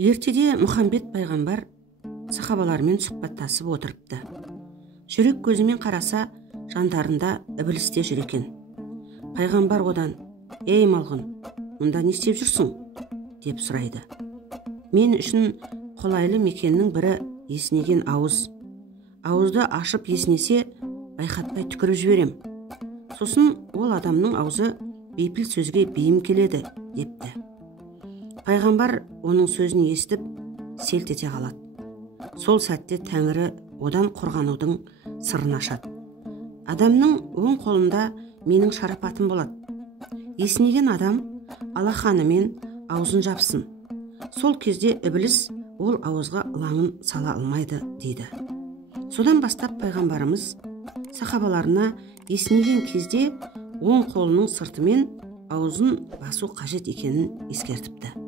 Ертеде Мұхамбет пайғамбар сахабаларымен сұхбаттасып отырыпты. Жүрек көзімен қараса, жандарында ібілісте жүр екен. Пайғамбар одан: "Ей малғын, мұнда не істеп жүрсің?" деп сұрайды. "Мен үшін қолайлы мекеннің бірі есінеген ауыз. Ауызды ашып есінесе, байқатпай түкіріп жіберем. Сосын ол адамның аузы бейпіл сөзге бейім келеді" депті. Пайғамбар оның сөзін естіп селт ете қалады. Сол сәтте Тәңірі одан қорғанудың сырын ашады. Адамның оң қолында менің шарапатым болады. Есінеген адам алақанымен аузын жапсын. Сол кезде ібіліс ол ауызға ылаңын сала алмайды дейді. Содан бастап пайғамбарымыз сахабаларына есінеген кезде оң қолының сыртымен аузын басу қажет екенін ескертіпті.